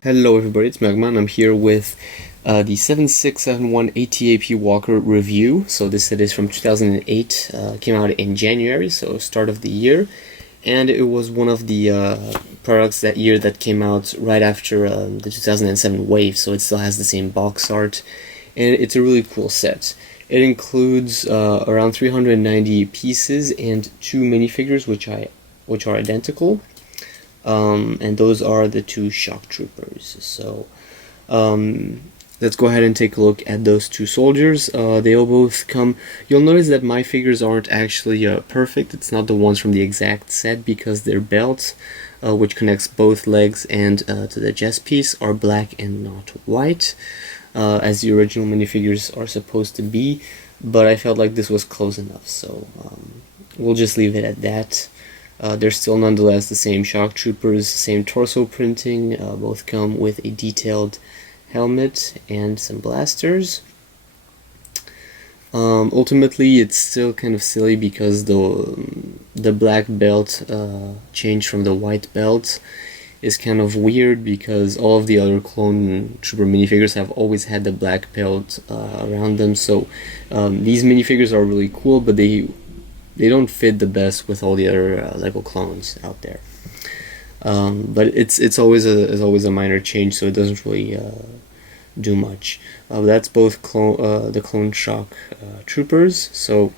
Hello everybody, it's MAGMA and I'm here with the 7671 ATAP Walker review. So this set is from 2008, came out in January, so start of the year. And it was one of the products that year that came out right after the 2007 wave, so it still has the same box art. And it's a really cool set. It includes around 390 pieces and 2 minifigures which are identical. And those are the 2 shocktroopers. So let's go ahead and take a look at those 2 soldiers. They all both come. You'll notice that my figures aren't actually perfect. It's not the ones from the exact set because their belts, which connects both legs and to the chest piece, are black and not white, as the original minifigures are supposed to be. But I felt like this was close enough, so we'll just leave it at that. They're still nonetheless the same shocktroopers, same torso printing. Both come with a detailed helmet and some blasters. Ultimately, it's still kind of silly because the black belt change from the white belt is kind of weird because all of the other clone trooper minifigures have always had the black belt around them. So these minifigures are really cool, but they don't fit the best with all the other LEGO clones out there. But it's always a minor change, so it doesn't really do much. That's both the clone shock troopers. So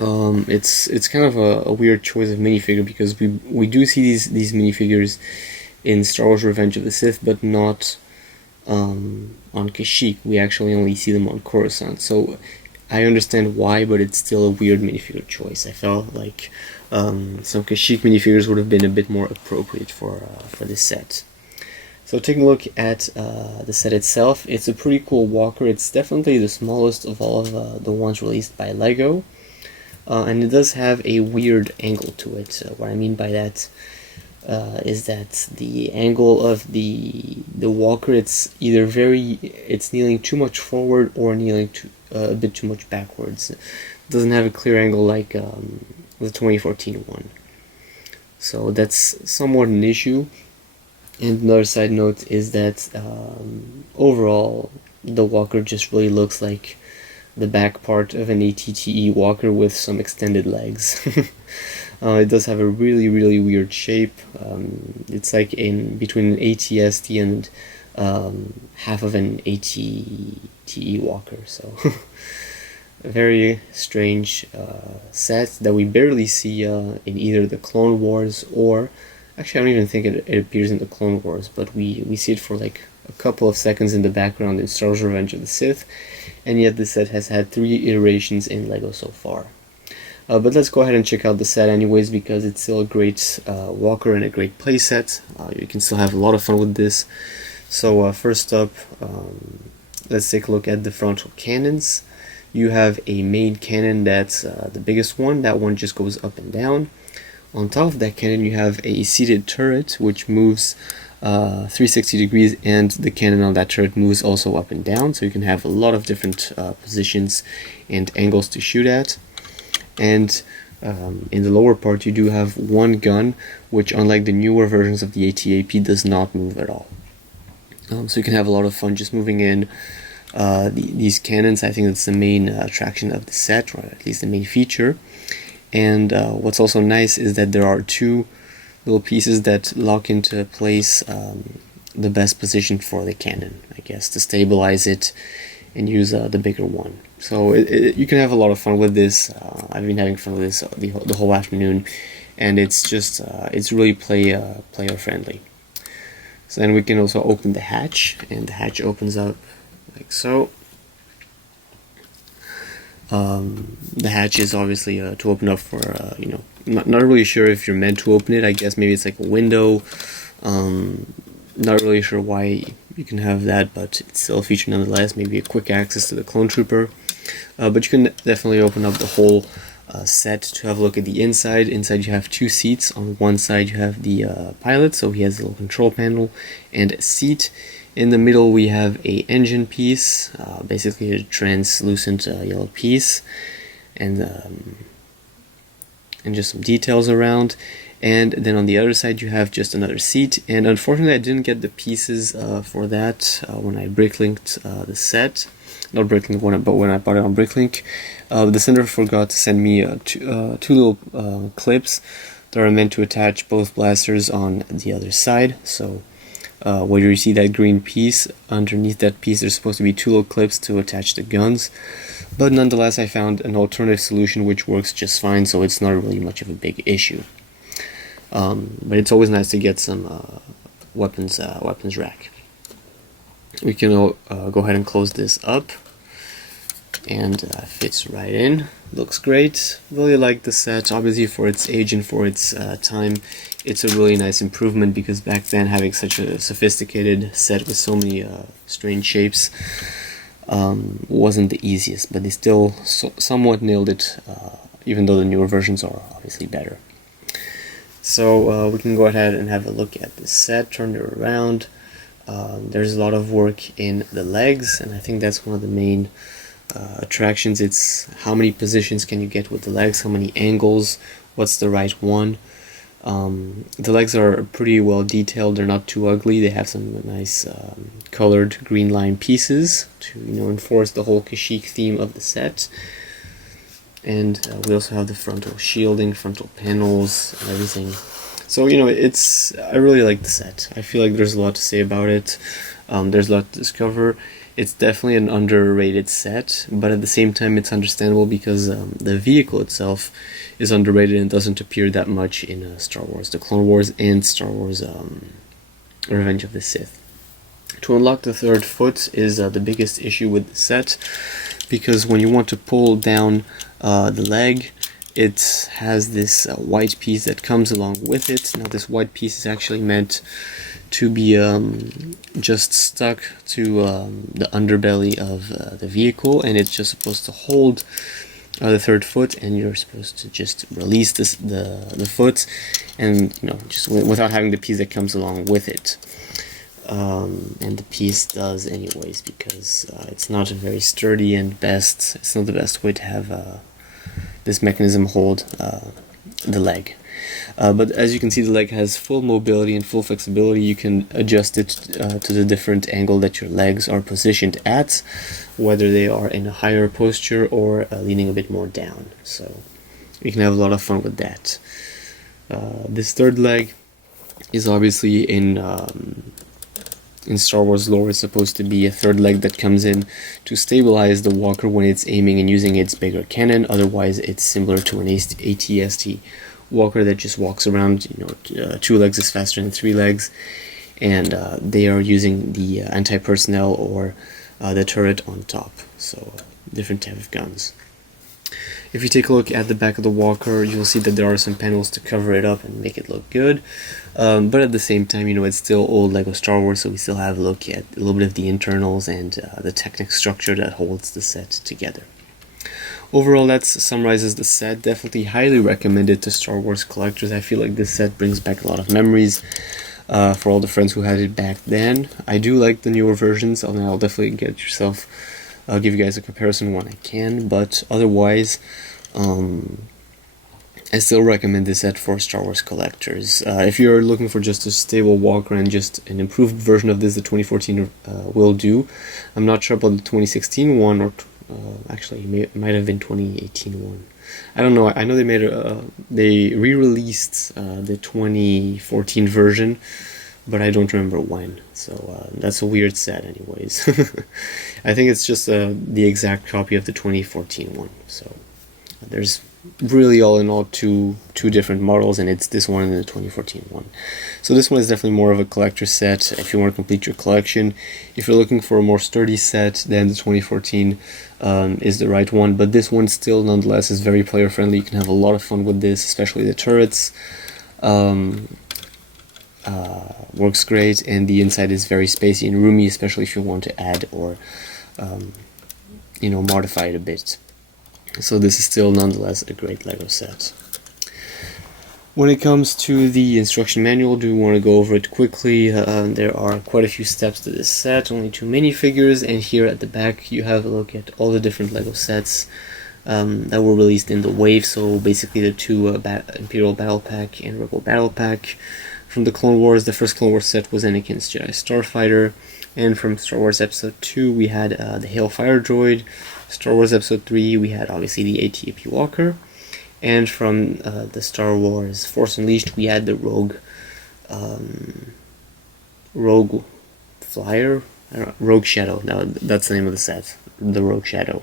it's kind of a weird choice of minifigure because we do see these minifigures in Star Wars: Revenge of the Sith, but not on Kashyyyk. We actually only see them on Coruscant. So I understand why, but it's still a weird minifigure choice. I felt like some Kashyyyk minifigures would have been a bit more appropriate for this set. So taking a look at the set itself, it's a pretty cool walker. It's definitely the smallest of all of the ones released by LEGO, and it does have a weird angle to it. What I mean by that is that the angle of the walker, it's either it's kneeling too much forward or kneeling a bit too much backwards. It doesn't have a clear angle like the 2014 one. So that's somewhat an issue. And another side note is that overall the walker just really looks like the back part of an ATTE walker with some extended legs. It does have a really weird shape. It's like in between an ATST and half of an ATTE walker, so a very strange set that we barely see in either the Clone Wars or, actually I don't even think it appears in the Clone Wars, but we see it for like a couple of seconds in the background in Star Wars: Revenge of the Sith, and yet the set has had 3 iterations in LEGO so far. But let's go ahead and check out the set anyways, because it's still a great walker and a great playset. You can still have a lot of fun with this. So first up, let's take a look at the frontal cannons. You have a main cannon that's the biggest one. That one just goes up and down. On top of that cannon you have a seated turret which moves 360 degrees, and the cannon on that turret moves also up and down, so you can have a lot of different positions and angles to shoot at. And in the lower part you do have one gun, which unlike the newer versions of the ATAP does not move at all. So you can have a lot of fun just moving in these cannons. I think that's the main attraction of the set, or at least the main feature. And what's also nice is that there are 2 little pieces that lock into place the best position for the cannon, I guess, to stabilize it and use the bigger one. So you can have a lot of fun with this. I've been having fun with this the whole afternoon, and it's just it's really player friendly. So then we can also open the hatch, and the hatch opens up like so. The hatch is obviously to open up for you know, not really sure if you're meant to open it. I guess maybe it's like a window. Not really sure why you can have that, but it's still a feature nonetheless. Maybe a quick access to the clone trooper. But you can definitely open up the whole set to have a look at the inside. Inside you have 2 seats. On one side you have the pilot, so he has a little control panel and a seat. In the middle we have a engine piece, basically a translucent yellow piece. and just some details around. And then on the other side you have just another seat, and unfortunately I didn't get the pieces for that when I bricklinked the set. Not Bricklink, but when I bought it on Bricklink. The sender forgot to send me two little clips that are meant to attach both blasters on the other side. So where you see that green piece, underneath that piece there's supposed to be two little clips to attach the guns. But nonetheless I found an alternative solution which works just fine, so it's not really much of a big issue. But it's always nice to get some weapons rack. We can go ahead and close this up, and fits right in. Looks great. Really like the set. Obviously for its age and for its time, it's a really nice improvement, because back then having such a sophisticated set with so many strange shapes wasn't the easiest, but they still somewhat nailed it, even though the newer versions are obviously better. So we can go ahead and have a look at this set, turn it around. There's a lot of work in the legs, and I think that's one of the main attractions. It's how many positions can you get with the legs, how many angles, what's the right one. The legs are pretty well detailed, they're not too ugly, they have some nice colored green line pieces to enforce the whole Kashyyyk theme of the set. And we also have the frontal shielding, frontal panels, and everything. So I really like the set. I feel like there's a lot to say about it. There's a lot to discover. It's definitely an underrated set, but at the same time it's understandable, because the vehicle itself is underrated and doesn't appear that much in Star Wars The Clone Wars and Star Wars Revenge of the Sith. To unlock the third foot is the biggest issue with the set, because when you want to pull down the leg, it has this white piece that comes along with it. Now this white piece is actually meant to be just stuck to the underbelly of the vehicle, and it's just supposed to hold the third foot, and you're supposed to just release the foot, and just without having the piece that comes along with it. And the piece does anyways, because it's not a very sturdy and it's not the best way to have this mechanism hold the leg. But as you can see, the leg has full mobility and full flexibility. You can adjust it to the different angle that your legs are positioned at, whether they are in a higher posture or leaning a bit more down. So you can have a lot of fun with that. This third leg is obviously in Star Wars lore, it's supposed to be a third leg that comes in to stabilize the walker when it's aiming and using its bigger cannon. Otherwise, it's similar to an AT-ST walker that just walks around. 2 legs is faster than 3 legs, and they are using the anti-personnel or the turret on top. So different type of guns. If you take a look at the back of the walker, you'll see that there are some panels to cover it up and make it look good. But at the same time, it's still old LEGO Star Wars, so we still have a look at a little bit of the internals and the technical structure that holds the set together. Overall, that summarizes the set. Definitely highly recommended to Star Wars collectors. I feel like this set brings back a lot of memories for all the friends who had it back then. I do like the newer versions, and I'll definitely I'll give you guys a comparison when I can, but otherwise, I still recommend this set for Star Wars collectors. If you're looking for just a stable walker and just an improved version of this, the 2014 will do. I'm not sure about the 2016 one, or actually it might have been 2018 one. I don't know. I know they re-released the 2014 version, but I don't remember when, so that's a weird set anyways. I think it's just the exact copy of the 2014 one, so there's really all in all two different models, and it's this one and the 2014 one. So this one is definitely more of a collector set if you want to complete your collection. If you're looking for a more sturdy set, then the 2014 is the right one, but this one still nonetheless is very player friendly. You can have a lot of fun with this, especially the turrets. Works great, and the inside is very spacey and roomy, especially if you want to add or modify it a bit. So this is still nonetheless a great LEGO set. When it comes to the instruction manual, do want to go over it quickly. There are quite a few steps to this set, only 2 minifigures, and here at the back you have a look at all the different LEGO sets that were released in the wave, so basically the two Imperial Battle Pack and Rebel Battle Pack. From the Clone Wars, the first Clone Wars set was Anakin's Jedi Starfighter, and from Star Wars Episode 2 we had the Hailfire Droid. Star Wars Episode 3 we had obviously the AT-AT Walker, and from the Star Wars Force Unleashed we had the Rogue Flyer? Rogue Shadow. Now that's the name of the set, the Rogue Shadow.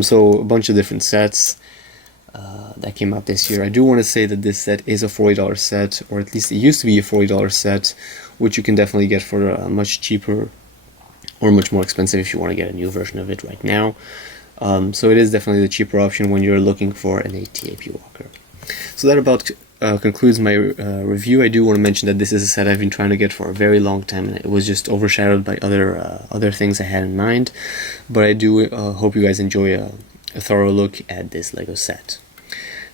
So a bunch of different sets that came out this year. I do want to say that this set is a $40 set, or at least it used to be a $40 set, which you can definitely get for much cheaper or much more expensive if you want to get a new version of it right now. So it is definitely the cheaper option when you're looking for an AT-AT Walker. So that about concludes my review. I do want to mention that this is a set I've been trying to get for a very long time, and it was just overshadowed by other things I had in mind. But I do hope you guys enjoy a thorough look at this LEGO set.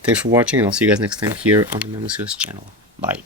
Thanks for watching, and I'll see you guys next time here on the Mamosco's channel. Bye.